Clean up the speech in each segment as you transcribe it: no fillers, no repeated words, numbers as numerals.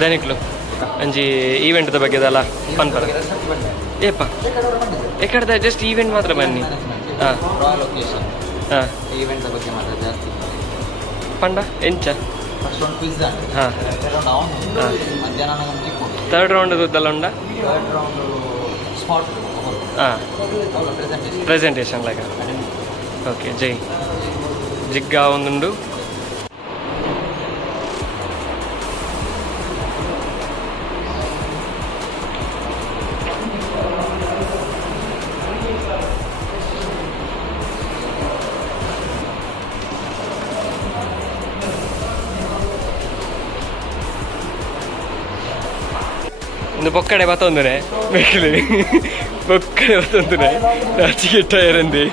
ಧನಿಕ್ಲು ಅಂಜಿ ಈವೆಂಟ್ ಬಗ್ಗೆ ಅದಲ್ಲ ಪನ್ ಪರ ಏಪ್ಪ ಎಕಡೆ ಜಸ್ಟ್ ಈವೆಂಟ್ ಮಾತ್ರ ಬನ್ನಿ. ಹಾಂ ಹಾಂ ಈವೆಂಟ್ ಬಗ್ಗೆ ಮಾತ್ರ ಜಾಸ್ತಿ ಪಂಡ ಎಂಚ ಹಾಂ ಮಧ್ಯಾಹ್ನ ಥರ್ಡ್ ರೌಂಡ್ ಗೊತ್ತಲ್ಲ ಉಂಡ ಸ್ಪಾಟ್ ಹಾಂ ಪ್ರೆಸೆಂಟೇಷನ್ ಲಾಗ ಓಕೆ ಜೈ ಜಿಗ್ಗ ಒಂದುಂಡು ಒಂದು ಬೊಕ್ಕಡೆ ಬತ್ತೊಂದುನೆ ಬೇಕಲಿ ಬೊಕ್ಕಡೆ ಬತ್ತೊಂದುನೆ ನಾಚಿಗೆ ಟೈರಂದಿ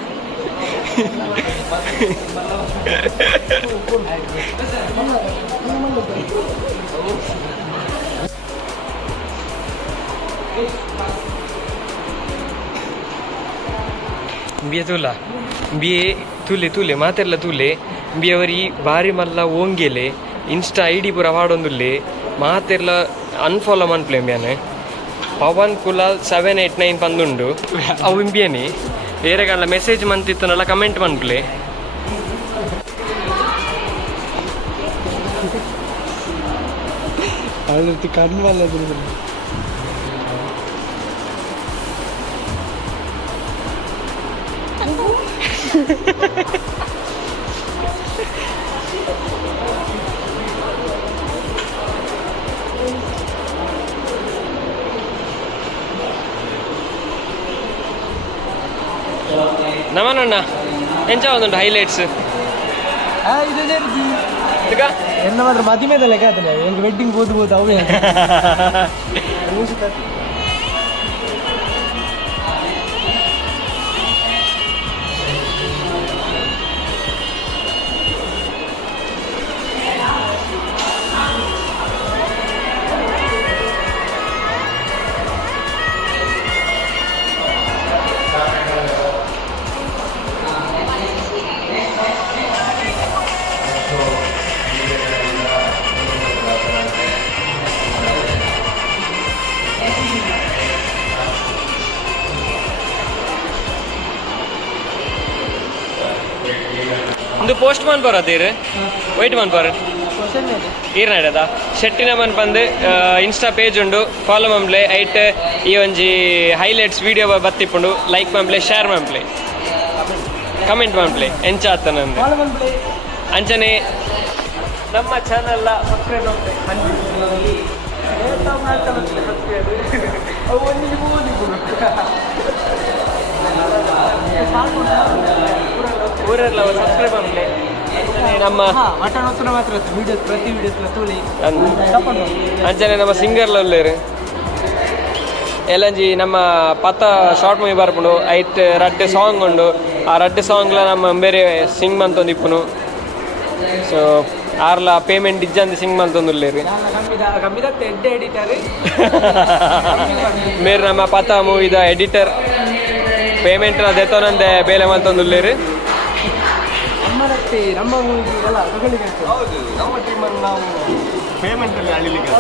ಬಿಯ ತುಲ ಬಿಯೆ ತುಲೆ ತುಲೆ ಮಾತೆಲ್ಲ ತುಲೆ ಬಿಯವರಿ ಬಾರಿ ಮಲ್ಲ ಓಂಗೆಲೆ ಇನ್ಸ್ಟಾ ID ಪೂರ ವಾಡೊಂದುಲ್ಲೆ ಮಾತೆಲ್ಲ ಅನ್ಫಾಲೋ ಮನ್ಪ್ಲೆ ಇಂಬಿಯಾನೆ ಪವನ್ ಕುಲಾಲ್ 789 ಪಂದುಂಡು ಅವು ಇಂಬಿಯನಿ ಬೇರೆಗಲ್ಲ ಮೆಸೇಜ್ ಮಂತಿತ್ತನಲ್ಲ ಕಮೆಂಟ್ ಮನ್ಪ್ಲೆ ಕಣ್ಣು ನಮನಣ್ಣ ಎಂಚ ಒಂದುಂಟು ಹೈಲೈಟ್ಸ್ ಎನ್ನ ಮಾತ್ರ ಮದುವೆದ ಲೆಕ್ಕ ಆತಲ್ಲ ಹೆಂಗ್ ವೆಡ್ಡಿಂಗ್ ಓದ್ಬೋದು ಅವೇ ಒಂದು ಪೋಸ್ಟ್ ಮನ್ ಬರೋತೀರಿ ವೈಟ್ ಮನ್ ಬರ ಈರ್ನಾಡದ ಶೆಟ್ಟಿನ ಮನ್ ಬಂದು ಇನ್ಸ್ಟಾ ಪೇಜ್ ಉಂಡು ಫಾಲೋ ಮಂಪ್ಲೆ ಐಟ್ ಈ ಒಂಜಿ ಹೈಲೈಟ್ಸ್ ವಿಡಿಯೋ ಬತ್ತಿಪ್ಪುಂಡು ಲೈಕ್ ಮಂಪ್ಲೆ ಶೇರ್ ಮಂಪ್ಲೆ ಕಮೆಂಟ್ ಮಂಪ್ಲೆ ಎಂಚ ಆತನಂದು ಅಂಚನೆ ನಮ್ಮ ಚಾನಲ್ ಸಬ್ಸ್ಕ್ರೈಬ್ ಊರೆಲ್ಲ ಸಬ್ಸ್ಕ್ರೈಬ್ ಮಾಡಲಿ ನಮ್ಮ ಅಂಚನೆ ನಮ್ಮ ಸಿಂಗರ್ಲಲ್ಲೇರು ಎಲ್ಲಂಜಿ ನಮ್ಮ ಪತ್ತ ಶಾರ್ಟ್ ಮೂವಿ ಬರ್ಪುಂಡು ಐಟ್ ರಡ್ಡೆ ಸಾಂಗ್ ಉಂಡು ಆ ರಡ್ಡೆ ಸಾಂಗ್ಲ ನಮ್ಮ ಬೇರೆ ಸಿಂಗ್ ಮಂತೊಂದಿಪ್ಪುನು ಸೊ ಆರ್ಲ ಪೇಮೆಂಟ್ ಇಜ್ಜಂದು ಸಿಂಗ್ ಮಂತೊಂದುಲ್ಲೇರು ಮೇರೆ ನಮ್ಮ ಪತ್ತ ಮೂವಿದ ಎಡಿಟರ್ ಪೇಮೆಂಟ್ ದೆತ್ತೋನಂದೆ ಬೇಲೆ ಮಂತೊಂದುಲ್ಲೇರು ನಮ್ಮ ಹೌದು ನಮ್ಮ ಟೀಮನ್ನು ನಾವು ಪೇಮೆಂಟಲ್ಲಿ ಅಳಿಲಿಕ್ಕೆ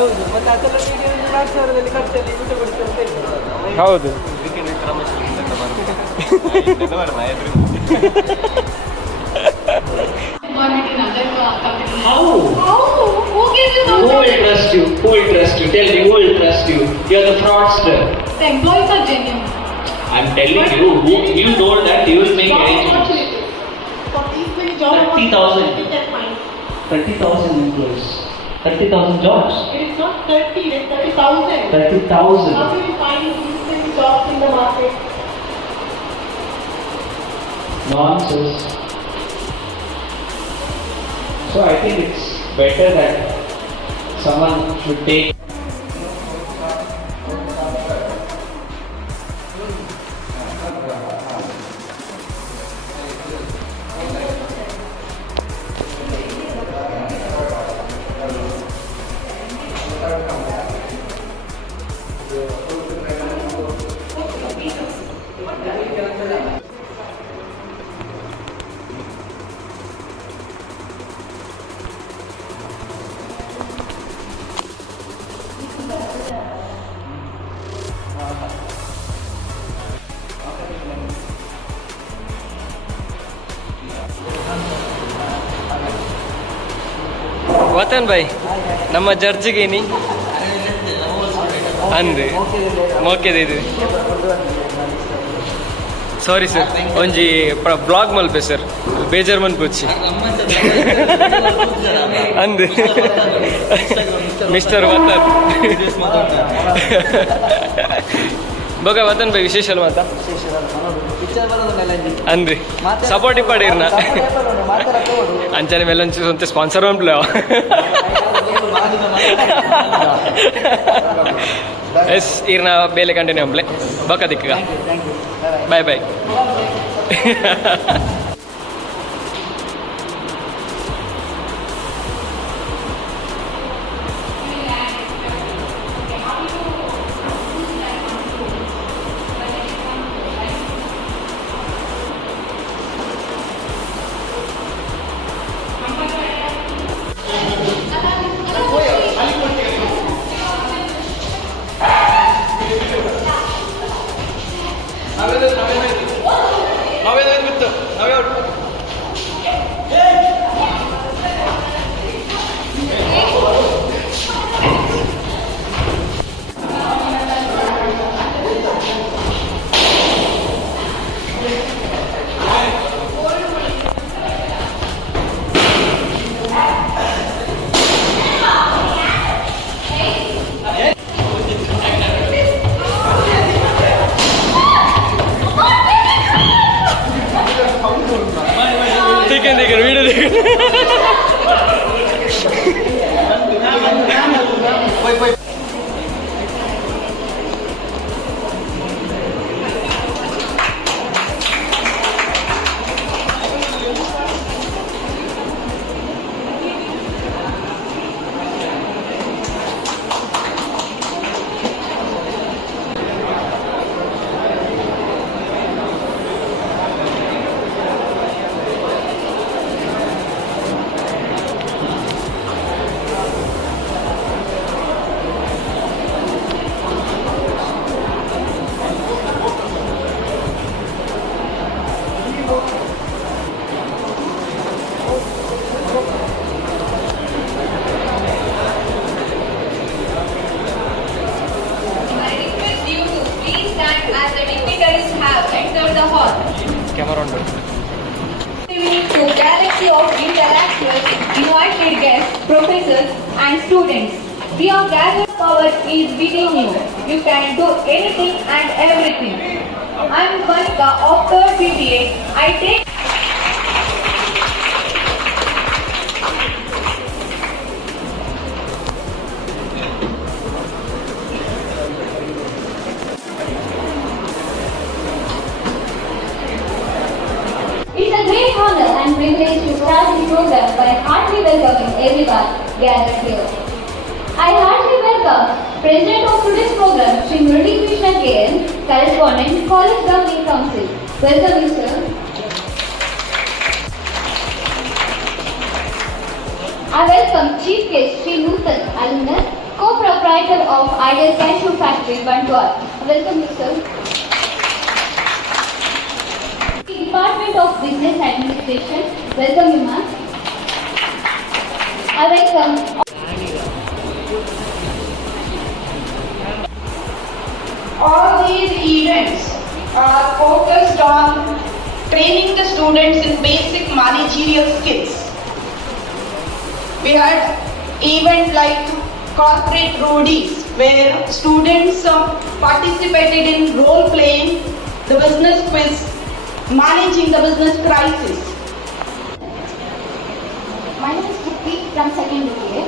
ಹೌದು Who will trust you? Who will trust you? Tell me, who will trust you? You are the fraudster. The employees are genuine. I'm telling you, you told that you will make arrangements. For these many jobs, 30,000. 30,000 employees. 30,000 jobs. it is not 30, it is 30,000. 30,000. How will you find these many jobs in the market? Nonsense. So I think it's better that someone should take. ವತನ್ ಬಾಯ್ ನಮ್ಮ ಜಡ್ಜಿಗೇನಿ ಅಂದು ಮೋಕೆದಿದ್ದು sorry sir ಒಂಜಿ blog Malpe sir ಬೇಜಾರ್ ಮನ್ಪುಚ್ಚಿ ಅಂದು mister ವತನ್ ಬೊಕ ವತನ್ by ವಿಶೇಷ ಮಾತ ಅಂದ್ರಿ support ಇಪ್ಪಡಿರ್ನ ಅಂಚನೆ ಮೇಲೆ ಒಂಚೂರು ಸ್ಪಾನ್ಸರ್ ಉಂಟ್ಲ ಎಸ್ ಇರ್ನ ಬೇಲೆ ಕಂಟಿನ್ಯೂ ಅಂಪ್ಲೆ ಬೊಕ ದಿಕ್ಕ ಬಾಯ್ ಬಾಯ್ Camera on. To galaxy of intellectuals, invited guests, professors and students. Your gathered power is within you. You can do anything and everything. I am Monica of 3rd BBA. I take It's a great honor and privilege to start this program by heartily welcoming everyone gathered here. I heartily welcome President of today's program, Shri Murali Krishna KN, Correspondent, College Governing Council. Welcome you, sir. I welcome Chief Guest Shri Nutan, alumnus, co-proprietor of Ideal Cashew Factory, Bantuar. Welcome you, sir. Department of Business Administration. Welcome you, ma'am. I welcome All these events are focused on training the students in basic managerial skills. We had events like corporate roadies where students participated in role playing, the business quiz, managing the business crisis. My name is Puttur from 2nd BBA.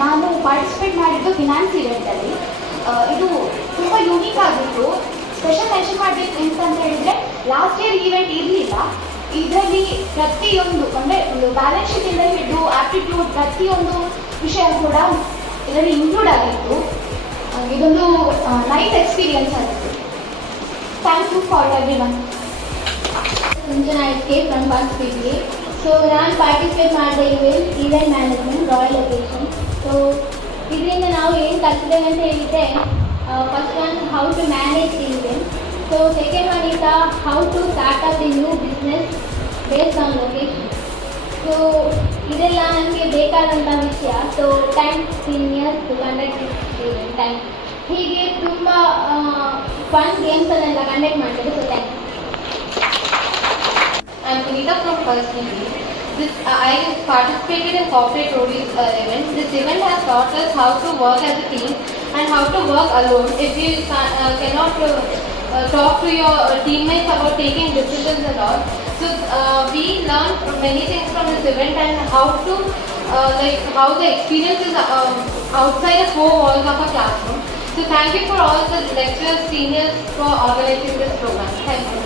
ನಾನು participate ಮಾಡಿದ್ದು finance ಇವೆಂಟಲ್ಲಿ. ಇದು ತುಂಬ unique ಆಗಿತ್ತು. Special mention ಮಾಡಬೇಕು ಅಂತ ಹೇಳಿದರೆ last year event ಇರಲಿಲ್ಲ. ಇದರಲ್ಲಿ ಪ್ರತಿಯೊಂದು ಅಂದರೆ ಒಂದು ಬ್ಯಾಲೆನ್ಸ್ ಶೀಟಿಂದ ಹಿಡಿದು ಆಪ್ಟಿಟ್ಯೂಡ್ ಪ್ರತಿಯೊಂದು ವಿಷಯ ಕೂಡ ಇದರಲ್ಲಿ ಇನ್ಕ್ಲೂಡ್ ಆಗಿತ್ತು. ಇದೊಂದು ನೈಸ್ ಎಕ್ಸ್ಪೀರಿಯನ್ಸ್ ಆಗಿತ್ತು. Thank you for everyone. Sanjana escape from 1st BBA. So ನಾನು ಪಾರ್ಟಿಸಿಪೇಟ್ ಮಾಡಿದ event management royal location. So ಇದರಿಂದ ನಾವು ಏನು ಕಲಿತಿದ್ದೇವೆ ಅಂತ ಹೇಳಿದರೆ first one how to manage the event. So second one is how to start up the new business based on location. So ಇದೆಲ್ಲ ನನಗೆ ಬೇಕಾದಂಥ ವಿಷಯ. So thanks seniors to conduct this time. ಹೀಗೆ ತುಂಬ ಫನ್ ಗೇಮ್ಸನ್ನೆಲ್ಲ ಕಂಡಕ್ಟ್ ಮಾಡ್ತಿದ್ದೆ. So thanks. I'm Punita from First BB. I participated in corporate roadies event. This event has taught us how to work as a team and how to work alone. If you cannot talk to your teammates about taking decisions and all. So we learned many things from this event and how to how the experience is outside the four walls of a classroom. So thank you for all the lecturers, seniors for organizing this program. Thank you.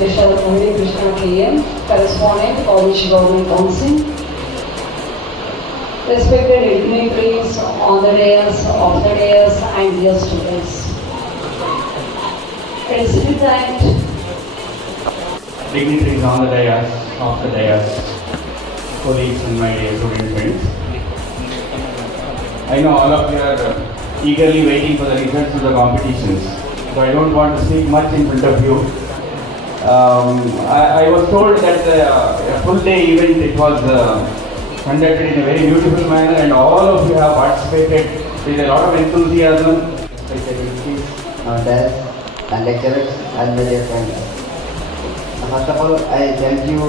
Krishna KM, correspondent, College Government Council. Respected dignitaries, on the dais, off the dais, and dear students. President, dignitaries on the dais, off the dais, colleagues and my dear student friends. I know all of you are eagerly waiting for the results of the competitions, so I don't want to speak much in front of you. I was told that a full day event, it was conducted in a very beautiful manner and all of you have participated with a lot of enthusiasm. And lecturers and my dear friends. First of all, I thank you.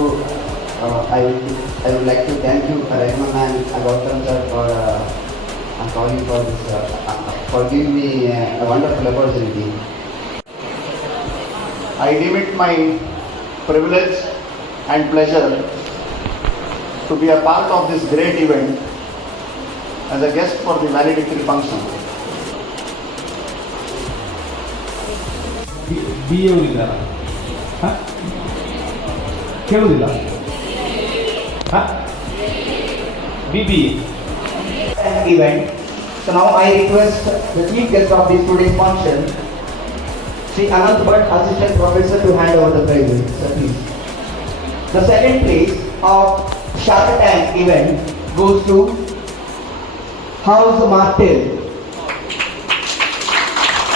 I would like to thank you, Raamnath and Gautam sir, for calling for this, for giving me a wonderful opportunity. I deem it my privilege and pleasure to be a part of this great event as a guest for the valedictory function. BBA ಉಳಿದಾರ ಕೇಳುವುದಿಲ್ಲ BBA Event. So now I request the chief guest of this today's function, Sri Anant Bhatt, Assistant Professor, to hand over the prizes. So please. The second place of Shark Tank event goes to House Martel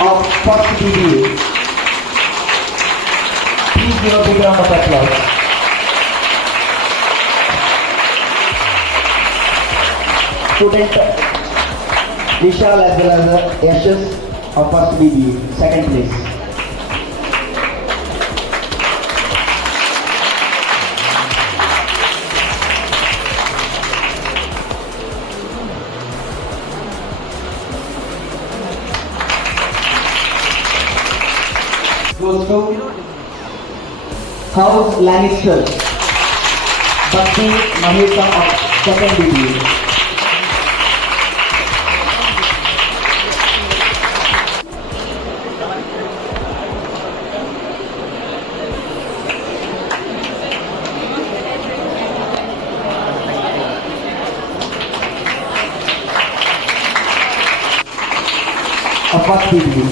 of First BBA. Please give a big round of applause. Student Vishal as well as Yashas of First BBA, second place. Goes to House Lannister, Bhakti Mahesham of second BBA. Of First BBA.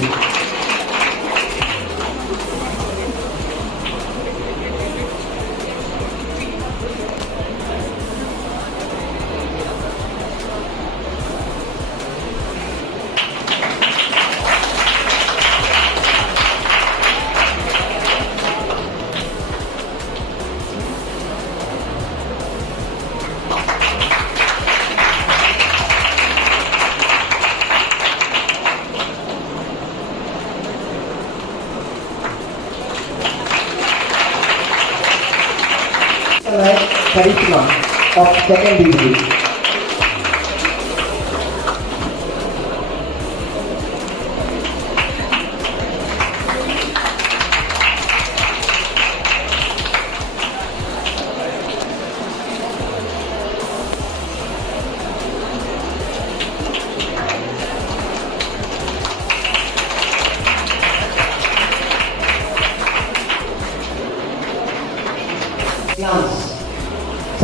Charisma of second BBA.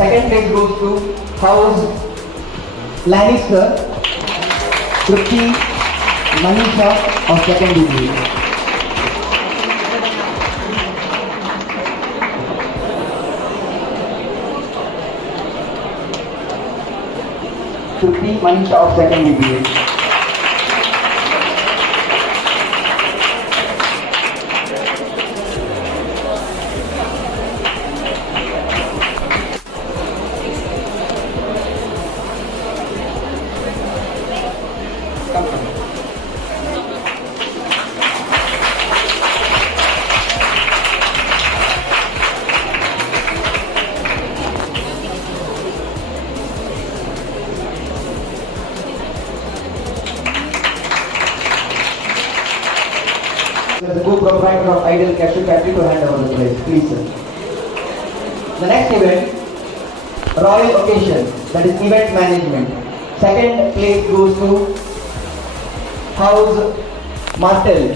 Second place goes to House Lannister, Trupti Manisha of second BBA. Trupti Manisha of second BBA. of Ideal Cashew Factory to hand over the prize. Please, sir. The next event, Royal Occasion, that is event management. Second place goes to House Martel.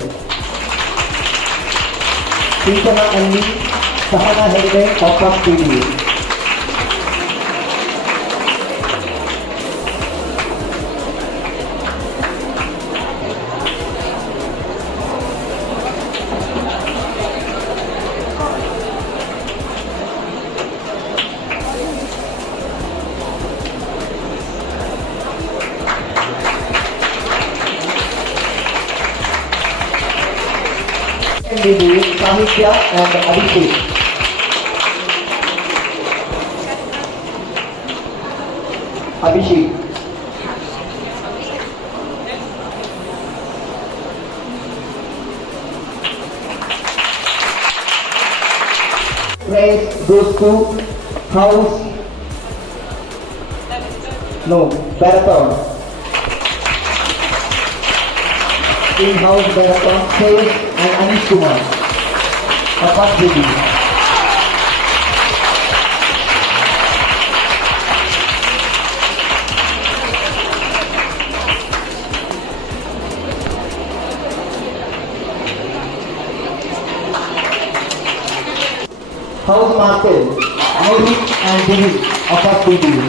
Krishna and Sahana Hegde of First BBA. BBA, Sahitya and Abhishek. Abhishek. Prize goes to House. No, Marathon. In-house Marathon, Sales and Anish Kumar. A first BBA. House Martel, Mohit and Dilip of first BBA.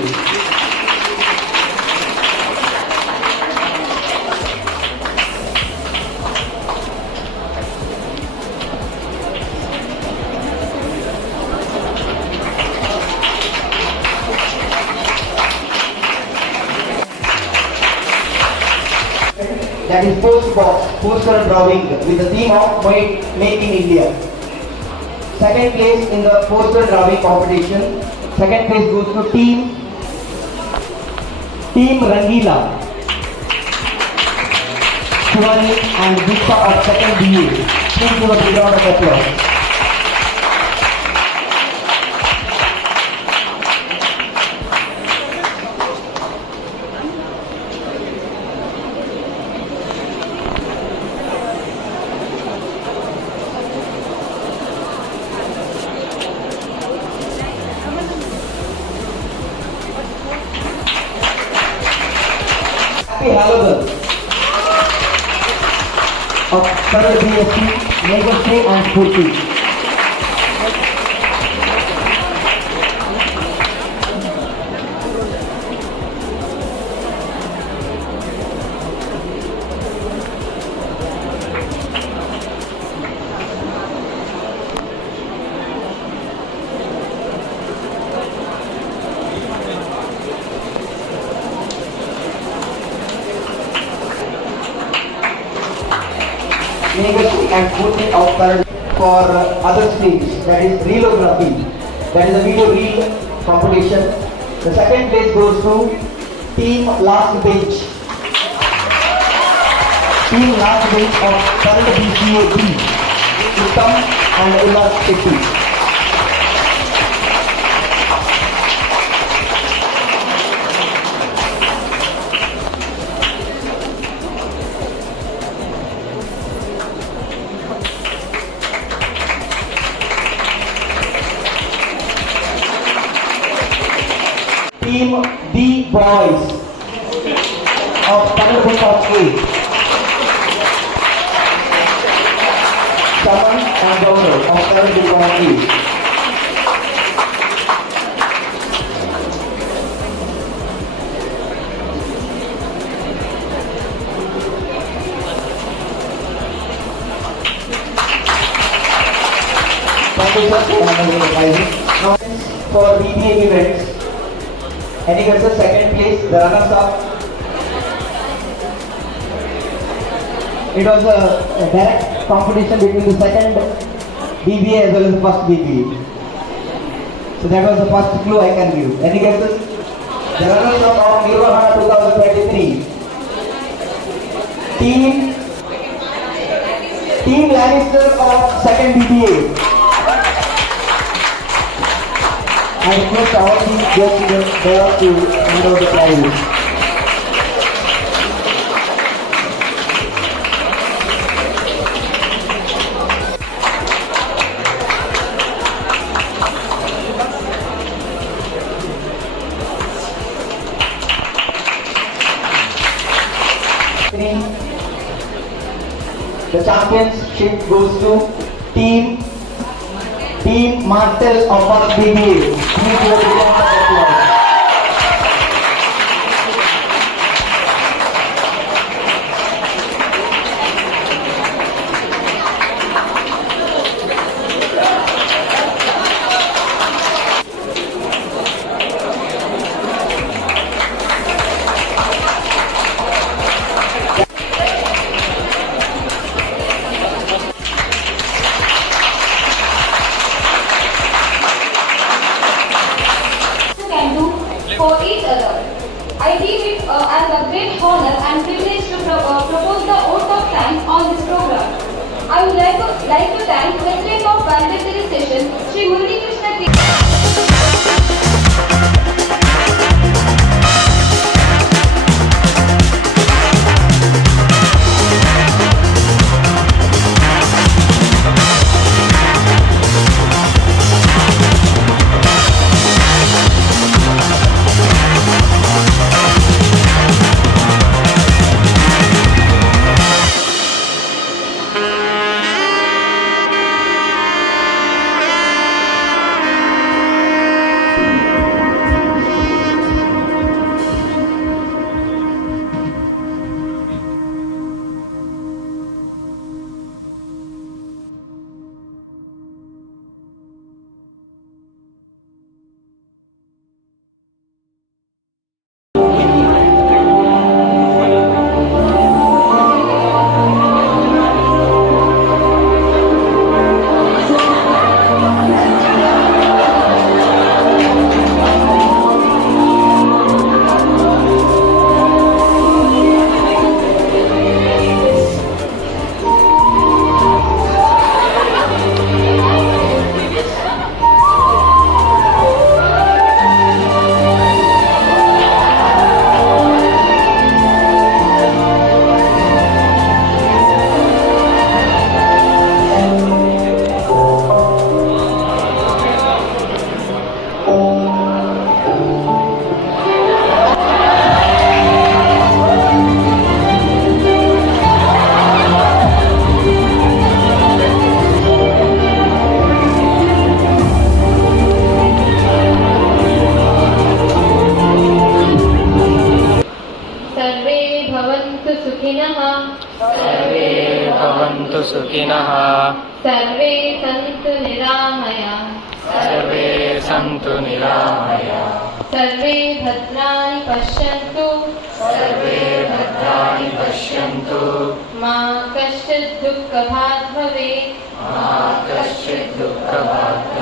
That is poster drawing with the theme of Made in India. Second place in the poster drawing competition. Second place goes to Team Rangila. Shivani and Deepa of second BA. Please give a big round of applause. Halogan of third BSc, Negotiate and Puttur. And put it out there for other streams, that is reelography, that is a video reel competition. The second place goes to Team Last Bench. Team Last Bench of third BCA B, Uttam and Ullas Shetty. Team D Boys of Kannada of A. Saman and Gaurav of Kannada of A. Now for BBA events, and he gets the second place, the runners up. It was a direct competition between the second BBA as well as the first BBA. So that was the first clue I can give. And he gets the runners up of Nirvahan 2023. Team Lannister of second BBA. I request all these guests there to hand over the prizes. championship goes to Team Martel of our BBA. Please give a big round of applause. Can do for each other. I deem it as a great honor and privilege to propose the oath of thanks on this program. I would like to thank President of Valedictory Session, Shri Murli Krishna K. भवन्तु सुखिनः सर्वे सन्तु निरामया सर्वे सन्तु निरामया सर्वे भद्राणि पश्यन्तु सर्वे भद्राणि पश्यन्तु मा कश्चित् दुःखभाग् भवेत् मा कश्चित् दुःखभाग्